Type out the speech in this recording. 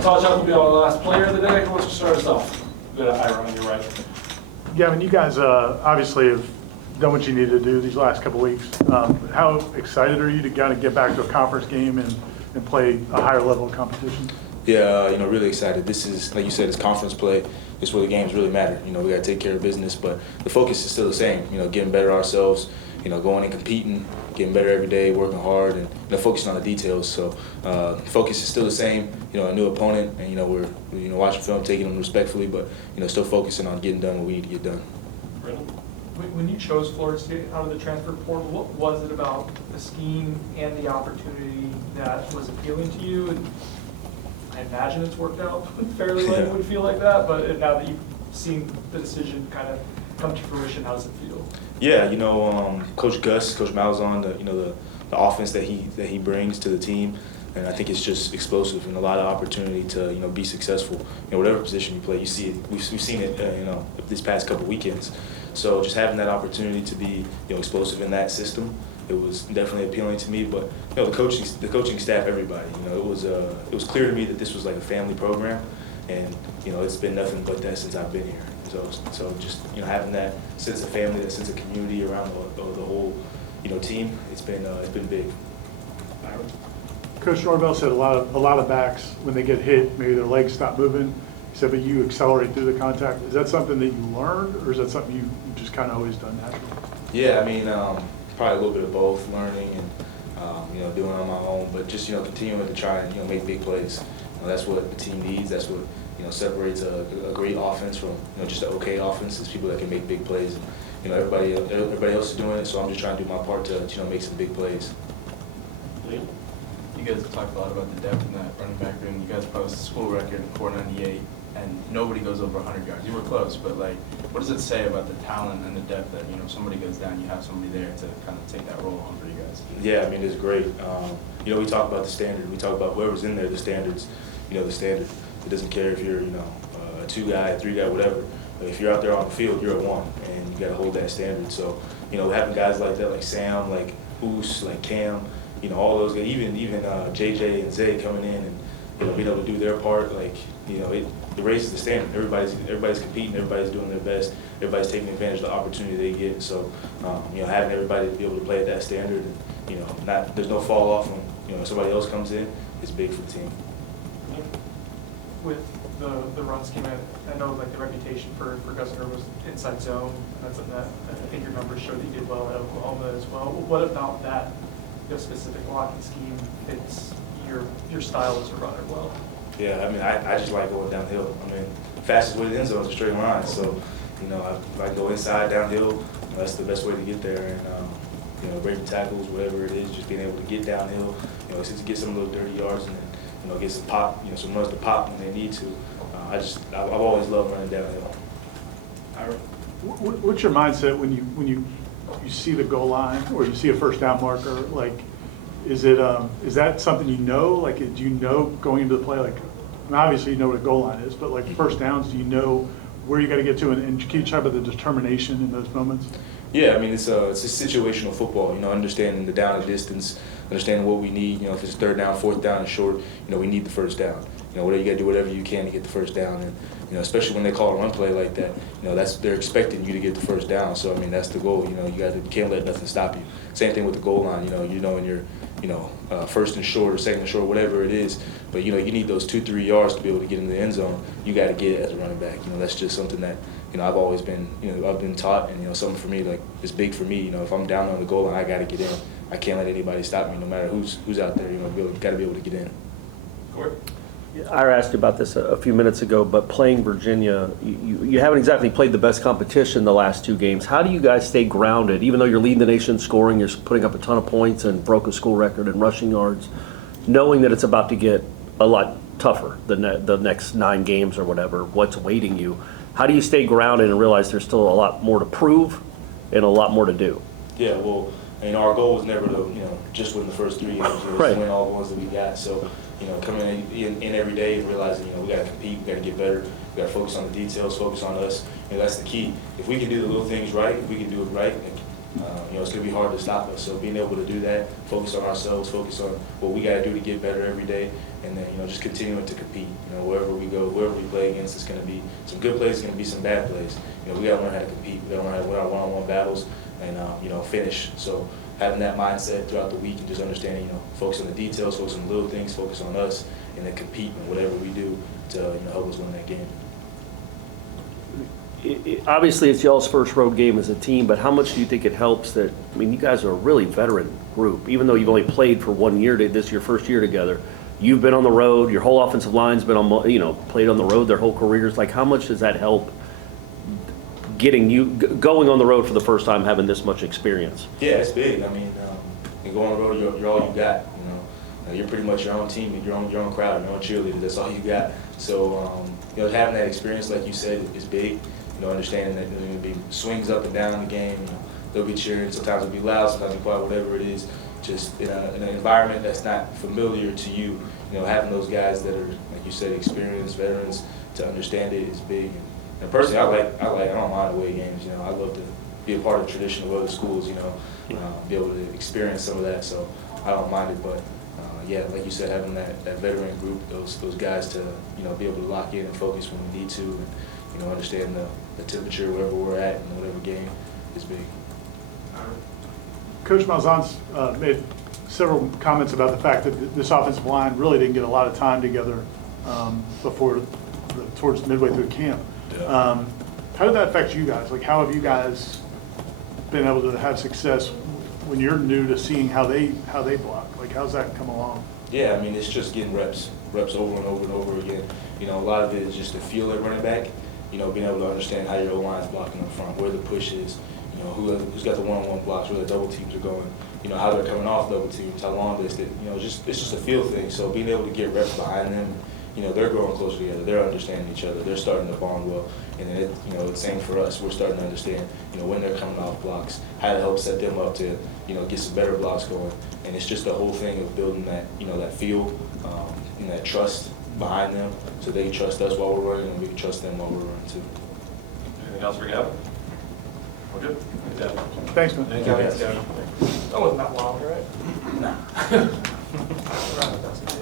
Sawchuk will be our last player of the day. Who wants to start us off? Ira on your right. Gavin, you guys obviously have done what you needed to do these last couple weeks. How excited are you to kind of get back to a conference game and play a higher level of competition? Yeah, really excited. This is, like you said, it's conference play. It's where the games really matter. We got to take care of business, but the focus is still the same. Getting better ourselves. Going and competing, getting better every day, working hard, and focusing on the details. So focus is still the same. A new opponent, and we're watching film, taking them respectfully, but still focusing on getting done what we need to get done. When you chose Florida State out of the transfer portal, what was it about the scheme and the opportunity that was appealing to you? And I imagine it's worked out fairly well. It would feel like that, but now that you've seen the decision kind of come to fruition, how does it feel? Yeah, Coach Malzahn, the offense that he brings to the team, and I think it's just explosive and a lot of opportunity to be successful. Whatever position you play, you see it. We've seen it this past couple weekends. So just having that opportunity to be explosive in that system, it was definitely appealing to me. But the coaching staff, everybody, it was clear to me that this was like a family program, and it's been nothing but that since I've been here. So just having that sense of family, that sense of community around the whole team, it's been big. Coach Norvell said a lot of backs when they get hit, maybe their legs stop moving. He said, but you accelerate through the contact. Is that something that you learned, or is that something you just kind of always done naturally? Yeah, probably a little bit of both, learning and doing it on my own, but just continuing to try and make big plays. That's what the team needs. That's what separates a great offense from just an okay offense. Is people that can make big plays. And, everybody else is doing it, so I'm just trying to do my part to make some big plays. You guys have talked a lot about the depth in that running back room. You guys posted school record in 498, and nobody goes over 100 yards. You were close, but what does it say about the talent and the depth that if somebody goes down, you have somebody there to kind of take that role on for you guys? Yeah, it's great. We talk about the standard. We talk about whoever's in there, the standards. The standard. It doesn't care if you're a 2-guy, a 3-guy, whatever. If you're out there on the field, you're a 1, and you got to hold that standard. So having guys like that, like Sam, like Oos, like Cam. All those guys, even JJ and Zay coming in and being able to do their part, it raises the standard. Everybody's competing, everybody's doing their best, everybody's taking advantage of the opportunity they get. So having everybody be able to play at that standard, and there's no fall off when somebody else comes in, is big for the team. With the run scheme, I know the reputation for Gusner was inside zone. That's something that I think your numbers show that you did well at Oklahoma as well. What about that specific blocking scheme fits your style as a runner well? Yeah, I just like going downhill. Fastest way to the end zone is a straight line. So, if I go inside, downhill, that's the best way to get there. And, breaking tackles, whatever it is, just being able to get downhill, to get some of those dirty yards and then, get some pop, some runs to pop when they need to. I've always loved running downhill. What's your mindset when you see the goal line or you see a first down marker? Is that something do you know going into the play? Obviously you know what a goal line is, but first downs, do you know where you got to get to? And can you talk about the determination in those moments? Yeah, it's a situational football. Understanding the down and distance, understanding what we need. If it's 3rd down, 4th down, and short, we need the first down. Whatever you got to do, whatever you can to get the first down. And especially when they call a run play like that, they're expecting you to get the first down. So that's the goal. You can't let nothing stop you. Same thing with the goal line. In your first and short or second and short, whatever it is. But you need those 2-3 yards to be able to get in the end zone. You got to get it as a running back. That's just something that I've always been I've been taught, and something for me it's big for me. If I'm down on the goal line, I got to get in. I can't let anybody stop me, no matter who's out there. Got to be able to get in. Corey? I asked you about this a few minutes ago, but playing Virginia, you haven't exactly played the best competition the last 2 games. How do you guys stay grounded, even though you're leading the nation in scoring, you're putting up a ton of points and broke a school record in rushing yards, knowing that it's about to get a lot tougher the next 9 games or whatever, what's awaiting you? How do you stay grounded and realize there's still a lot more to prove and a lot more to do? Yeah, well, our goal was never to just win the first 3 games, Right. Win all the ones that we got. So coming in every day and realizing we got to compete, we got to get better, we got to focus on the details, focus on us. That's the key. If we can do the little things right, if we can do it right, It's going to be hard to stop us. So being able to do that, focus on ourselves, focus on what we got to do to get better every day, and then just continuing to compete. Wherever we go, wherever we play against, it's going to be some good plays, it's going to be some bad plays. We got to learn how to compete. We got to learn how to win our one-on-one battles and finish. So having that mindset throughout the week and just understanding, focus on the details, focus on the little things, focus on us, and then compete in whatever we do to help us win that game. Obviously, it's y'all's first road game as a team, but how much do you think it helps that, you guys are a really veteran group, even though you've only played for 1 year, this is your first year together. You've been on the road, your whole offensive line's been on, played on the road their whole careers. Like, how much does that help getting you, going on the road for the first time, having this much experience? Yeah, it's big. You go on the road, you're all you got, You're pretty much your own team, your own crowd, your own cheerleader. That's all you got. So, having that experience, like you said, is big. Understanding that there's going to be swings up and down the game. They'll be cheering. Sometimes it'll be loud, sometimes it'll be quiet, whatever it is. Just in an environment that's not familiar to you, having those guys that are, like you said, experienced veterans to understand it is big. And personally, I don't mind away games. I love to be a part of the tradition of other schools. Be able to experience some of that. So I don't mind it, but. Yeah, like you said, having that veteran group, those guys to be able to lock in and focus when we need to, and understand the temperature wherever we're at in whatever game is big. Coach Malzahn's made several comments about the fact that this offensive line really didn't get a lot of time together towards midway through camp. Yeah. How did that affect you guys? Like, how have you guys been able to have success when you're new to seeing how they block? Like, how's that come along? Yeah, it's just getting reps over and over and over again. A lot of it is just the feel at running back. Being able to understand how your O-line's blocking up front, where the push is, who's got the one-on-one blocks, where the double teams are going, how they're coming off double teams, how long they stay. It's just a feel thing. So being able to get reps behind them, they're growing closer together, they're understanding each other, they're starting to bond well, and then it's same for us. We're starting to understand, when they're coming off blocks, how to help set them up to, get some better blocks going, and it's just the whole thing of building that, that feel, and that trust behind them, so they can trust us while we're running, and we can trust them while we're running too. Anything else for Gavin? We're good? Thanks, man. Thank you. That wasn't that long, right? Nah. Around the best of it.